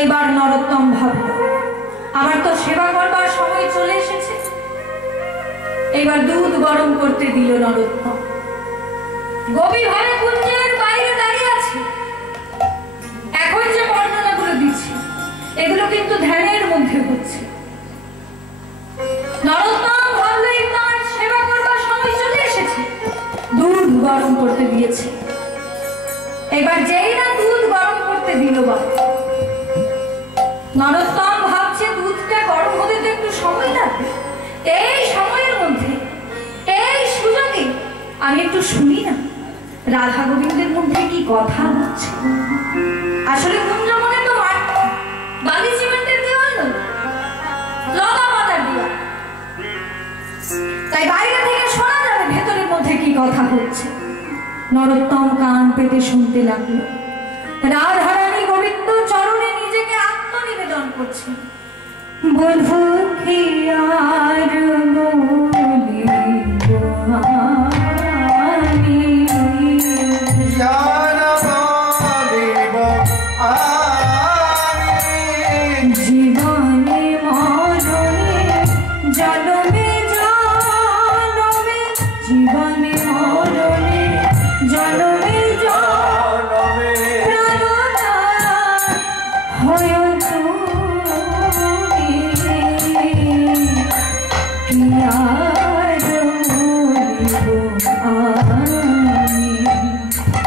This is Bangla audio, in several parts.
এবার নরোত্তম ভাবল আমার তো সেবা করবার সময় চলে এসেছে। এবার দুধ গরম করতে দিল নরোত্তম। গোপী ভাবে কুঞ্জের বাইরে দাঁড়িয়ে আছে। এখন যে বর্ণনাগুলো দিচ্ছি এগুলো কিন্তু ধ্যানের মধ্যে হচ্ছে। নরোত্তম ভাবল তার সেবা করবার সময় চলে এসেছে, দুধ গরম করতে দিয়েছে। এবার যেই না দুধ গরম করতে দিল নরোত্তম ভাবছে দুধটা গরম হতে তো একটু সময় লাগবে, এই সময়ের মধ্যে এই সুযোগে আমি একটু শুনি না রাধা গোবিন্দের মধ্যে কি কথা হচ্ছে। আসলে কুঞ্জবনে তো বালি সিমেন্টের দেওয়াল নয়, লতা পাতার দেওয়াল, তাই বাইরে থেকে শোনা যাবে ভেতরের মধ্যে কি কথা হচ্ছে। নরোত্তম কান পেতে শুনতে লাগলো। রাধারানী গোবিন্দ চরণে নিজেকে আত্মনিবেদন করছে। বধূ কি আর বলিব আমি, জীবনে মরণে জনমে জনমে, জীবনে মরণে জনমে জনমে প্রাণনা হয় তুমি, কি আর বলিব আমি,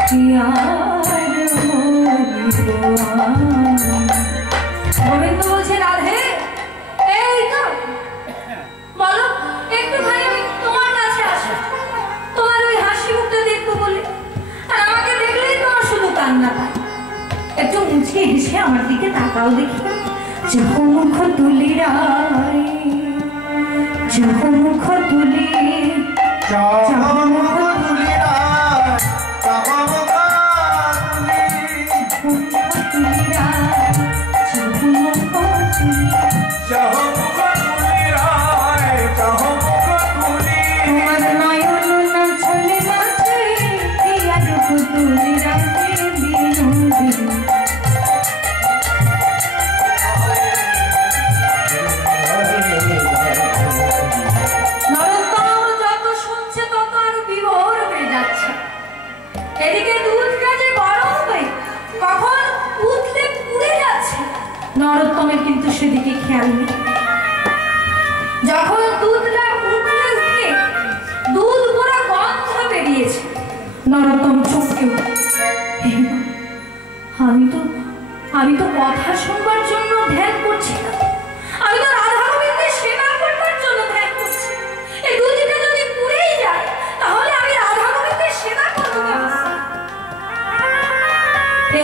কি আর বলিব আমি। গোবিন্দ বলছে রাধে এই তো বলো একটুখানি আমি তোমার কাছে আসো, তোমার ওই হাসি মুখটা দেখবো বলে, আর আমাকে দেখলেই তোমার শুধু কান্না পায়। একটু মুছে হেসে আমার দিকে তাকাও দেখি। যহ মুখ তুলি রাই, যহ মুখ তুলি, যহ মুখ তুলি রাই, যহ মুখ তুলি রাই, যহ মুখ তুলি, যহ মুখ তুলি রাই, যহ মুখ তুলি, তোমার নয়ন না চলে নাচে কি আর তুলি রাতে বিনোদিনী। নরোত্তম যত শুনছে তত আরো বিভোর হয়ে যাচ্ছে। এদিকে দুধটা যে গরম হয়ে কখন উঠলে পুড়ে যাচ্ছে, নরোত্তমের কিন্তু সেদিকে খেয়াল নেই। যখন দুধটা উঠলে উঠে দুধ পুরো গন্ধ বেরিয়েছে, নরোত্তম চমকে আমি তো কথা শুনবার জন্য ধ্যান করছি না, আমি তো রাধা গোবিন্দের সেবা করবার জন্য ধ্যান করছি। এই দুধটা যদি পুড়েই যায় তাহলে আমি রাধা গোবিন্দের সেবা করবো কেমন?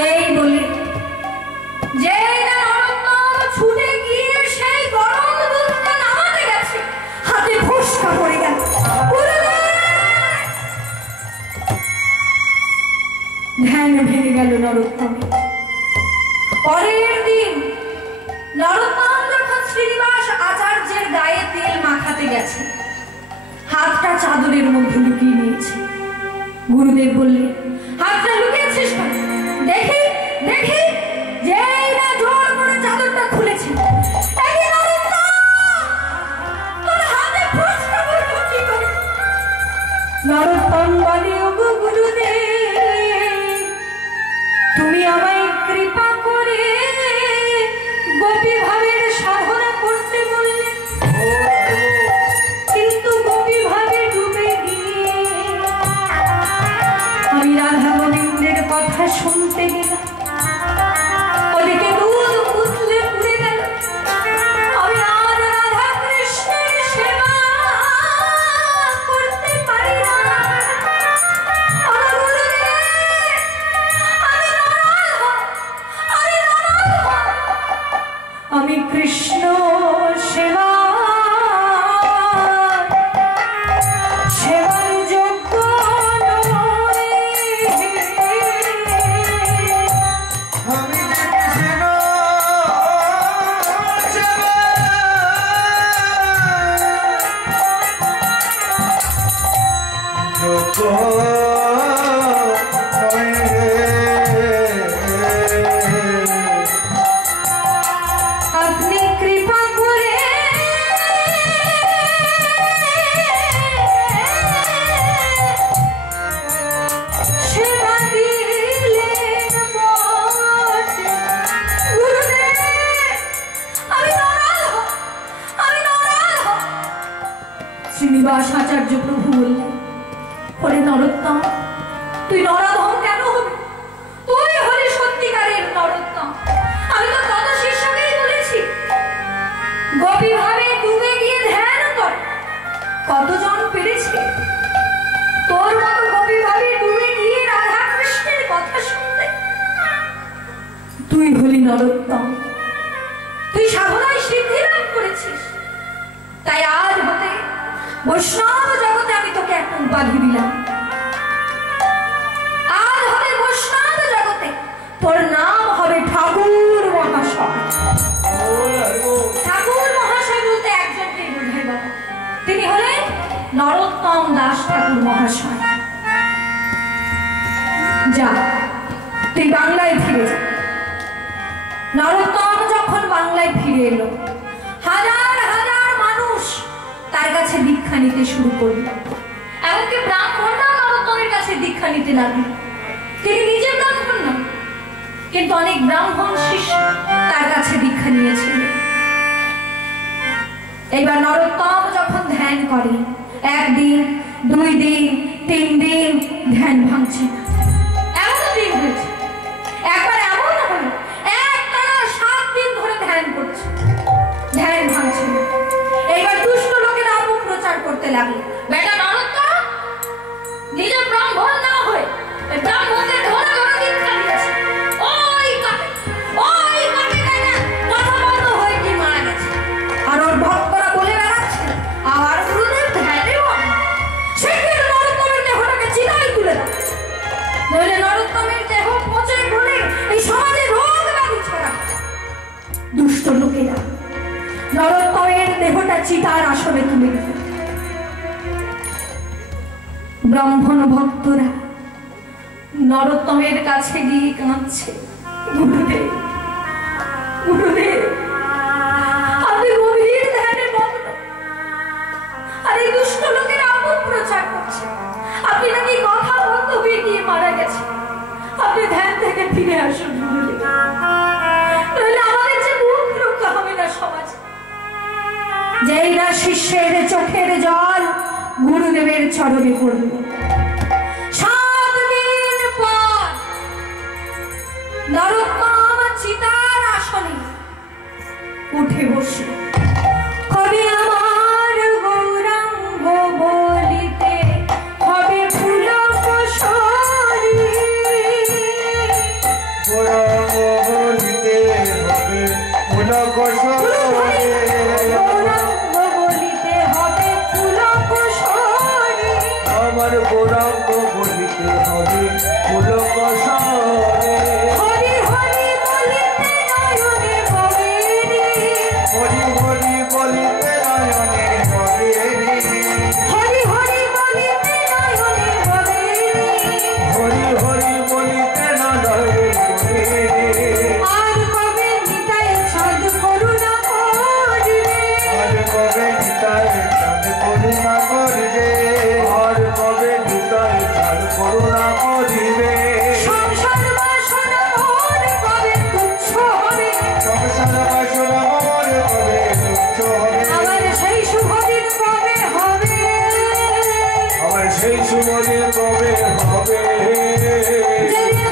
এই বলে যে নরোত্তম ছুটে গিয়ে সেই গরম দুধটা নামাতে গেছে, হাতে ফোসকা পড়ে গেল। ধ্যান ভেঙে গেল নরোত্তমের। পরের দিন নরোত্তম যখন শ্রীনিবাস আচার্যের গায়ে তেল মাখাতে গেছে, হাতটা চাদরের মধ্যে লুকিয়ে নিয়েছে। গুরুদেব বললেন হাতটা লুকিয়েছিস কেন? দেখি দেখি, যেই না জোর করে চাদরটা খুলেছে, নরোত্তম বলে ওগো গুরুদেব, তুমি আমায় কৃপা করে গোপী ভাবের সাধনা করতে বললে, কিন্তু গোপী ভাবে ডুবে গিয়ে কথা শুনতে গেলাম, ওদিকে দুধ উতলে পুড়ে গেল। আমি আর রাধা কৃষ্ণের সেবা করতে পারি না। আমি কৃষ্ণ সেবা সেবার যোগ্য নই। আমি কৃষ্ণ সেবা যোগ্য শ্রীনিবাস আচার্য প্রভু বললেন, ওরে নরোত্তম, তুই নরাধম কেন হবি? তুই হলি সত্যিকারের নরোত্তম। আমি তো কত শিষ্যকেই বলেছি গোপী ভাবে ডুবে গিয়ে ধ্যান কর, কতজন পেরেছে তোর মতো গোপী ভাবে ডুবে গিয়ে রাধা কৃষ্ণের কথা শুনতে? তুই হলি নরোত্তম, তুই সাধনায় সিদ্ধি লাভ করেছিস। তাই আজ হতে বৈষ্ণব জগতে আমি তোকে একটা উপাধি দিলাম। আজ হবে বৈষ্ণব জগতে তোর নাম হবে ঠাকুর মহাশয়। ঠাকুর মহাশয় বলতে একজনকে বোঝাই বাবা, তিনি হলেন নরোত্তম দাস ঠাকুর মহাশয়। যা, তুই বাংলায় ফিরে যা। নরোত্তম যখন বাংলায় ফিরে এলো, হাজার হাজার মানুষ তার কাছে দীক্ষা নিতে শুরু করল। এমনকি ব্রাহ্মণরা নরোত্তমের কাছে দীক্ষা নিতে লাগলো। তিনি নিজে ব্রাহ্মণ নন, কিন্তু অনেক ব্রাহ্মণ শিষ্য তার কাছে দীক্ষা নিয়েছিলেন। এবার নরোত্তম যখন ধ্যান করে, একদিন, 2 দিন, 3 দিন ধ্যান ভাঙছে না। এমন দিন হয়েছে, একবার এমন হলো একটানা 7 দিন ধরে ধ্যান করছে, ধ্যান ভাঙছে না। এইবার দুষ্ট লোকেরা অপপ্রচার করতে লাগলো, বেটা নরোত্তম নিজে ব্রাহ্মণ না হয়ে ব্রাহ্মণদের ধরে ধরে দীক্ষা দিয়েছে। ওই কাটে না কথা বন্ধ হয়ে কি মারা গেছে। আর ওর ভক্তরা বলে বেড়াচ্ছে, আর গুরুদেব ধ্যানেও সেদিন নরোত্তমের দেহটাকে চিতায় তুলে দাও, নইলে নরোত্তমের দেহ পচে গলে এই সমাজে রোগ ব্যাধি ছড়াবে। দুষ্ট লোকেরা নরোত্তমের দেহটা চিতার আসরে তুলে দিল। ব্রাহ্মণ ভক্তরা নরোত্তমের কাছে গিয়ে কাঁদছে, গুরুদেব, গুরুদেব, আপনি গভীর ধ্যানে মগ্ন, আর এই দুষ্ট লোকেরা অপপ্রচার করছে আপনি নাকি কথা বন্ধ হয়ে গিয়ে মারা গেছে। আপনি ধ্যান থেকে ফিরে আসুন গুরুদেব, নইলে আমাদের যে মুখ রক্ষা হবে না সমাজ। যেই না শিষ্যের চোখের জল গুরুদেবের চরণে পড়ল। 7 দিন পর নরোত্তম চিতার আসনে উঠে বসল। কবে আমার গৌরাঙ্গ বলিতে হবে পুলক সরি, গৌরাঙ্গ বলিতে হবে পুলক সরি, গৌরাঙ্গ বলিতে হবে পুলক সরি, আমার গৌরাঙ্গ বলিতে হবে পুলক সরি। হরি হরি বলিতে নয়নে ভবেরি, হরি হরি বলিতে নয়নে ভবেরি, হরি হরি বলিতে নয়নে ভবেরি, হরি হরি বলিতে নয়নে ভবেরি। আর কবে নিতাই চাঁদ করুণা করিবে, আর কবে নিতাই চাঁদ করুণা করিবে, আর কবে নিতাই চাঁদ করুণা করিবে। সংসার বাসনা মোর কবে তুচ্ছ হবে, সংসার বাসনা মোর কবে তুচ্ছ হবে, আমার সেই শুভ দিন কবে হবে, আমার সেই শুভ দিন কবে হবে, যেদিন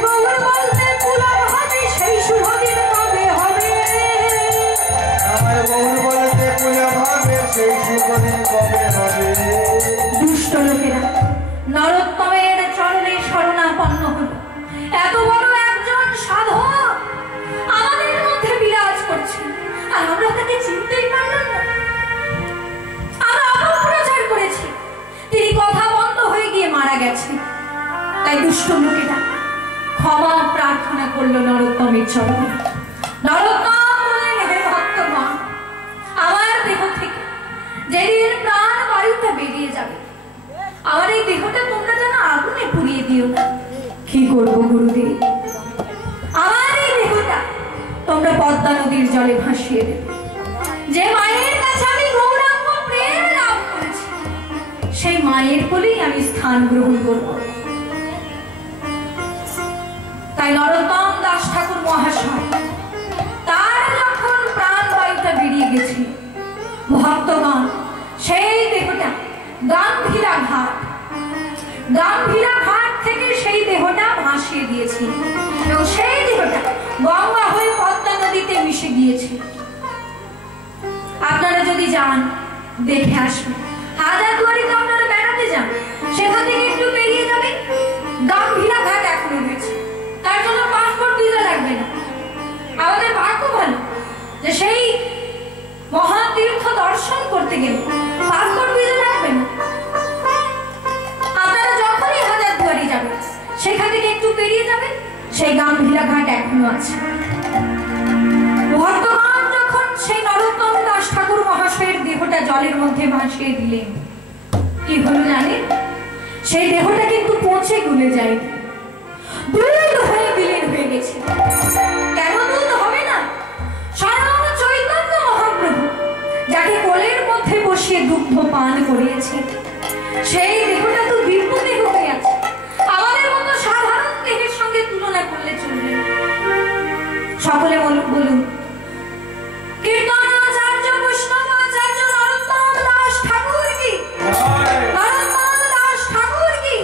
তাই দুষ্ট লোকেরা ক্ষমা প্রার্থনা করলো নরোত্তমের চরণে। নরোত্তম বললেন, হে ভক্তগণ, আমার দেহ থেকে যেদিন প্রাণ বায়ুটা বেরিয়ে যাবে, আমার এই দেহটা তোমরা যেন আগুনে পুড়িয়ে দিও না। কি করবো গুরুদেব? আমার এই দেহটা তোমরা পদ্মা নদীর জলে ভাসিয়ে দেবে। যে মায়ের কাছে আমি গৌরাঙ্গ প্রেম লাভ করেছি, সেই মায়ের কোলেই আমি স্থান গ্রহণ করব। তাই নরোত্তম দাস ঠাকুর মহাশয় তার যখন প্রাণ বায়ুটা বেরিয়ে গেছে, ভক্তগণ সেই দেহটা গাম্ভীরা ঘাট থেকে সেই দেহটা ভাসিয়ে দিয়েছে এবং সেই দেহটা গঙ্গা হয়ে পদ্মা নদীতে মিশে গিয়েছে। আপনারা যদি যান দেখে আসবেন, হাজারদুয়ারিতে আপনারা বেড়াতে যান, সেখান থেকে একটু বেরিয়ে যাবেন, গাম্ভীরা ঘাট এখনো রয়েছে। তার জন্য পাসপোর্ট ভিসা লাগবে না। আমাদের ভাগ্য ভালো যে সেই মহাতীর্থ দর্শন করতে গেলে পাসপোর্ট ভিসা লাগবে না। আপনারা যখনই হাজারদুয়ারি যাবেন, সেখান থেকে একটু বেরিয়ে যাবেন, সেই গাম্ভীরা ঘাট এখনো আছে। ভক্তগণ যখন সেই নরোত্তম দাস ঠাকুর মহাশয়ের দেহটা জলের মধ্যে ভাসিয়ে দিলেন, কি হলো জানেন? সেই দেহটা কিন্তু পচে গলে যায়, দুধ হয়ে বিলীন হয়ে গেছে। কেন দুধ হবে না? স্বয়ং চৈতন্য মহাপ্রভু যাকে কোলের মধ্যে বসিয়ে দুগ্ধ পান করিয়েছে, সেই দেহটা তো দিব্য দেহ হয়ে আছে। আমাদের মতো সাধারণ দেহের সঙ্গে তুলনা করলে চলবে না। সকলে বলুন, কীর্তনাচার্য বৈষ্ণবাচার্য নরোত্তম দাস ঠাকুর কি? নরোত্তম দাস ঠাকুর কি?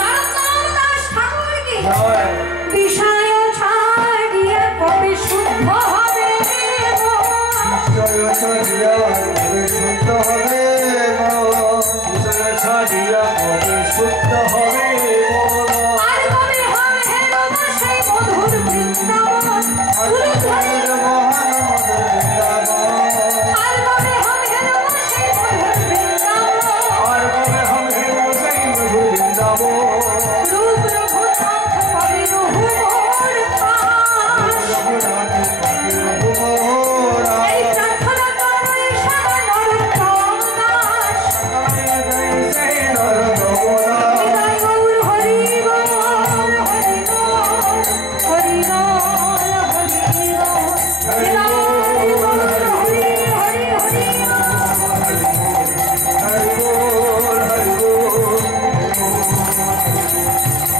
নরোত্তম দাস ঠাকুর কি? বিষয় ছাড়িয়া কবে শুদ্ধ হবে? বিষয় ছাড়িয়া কবে শুদ্ধ হবে? বিষয় ছাড়িয়া কবে শুদ্ধ হবে? আর কবে হবে রব সেই মধুর বৃন্দাবন?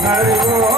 Hare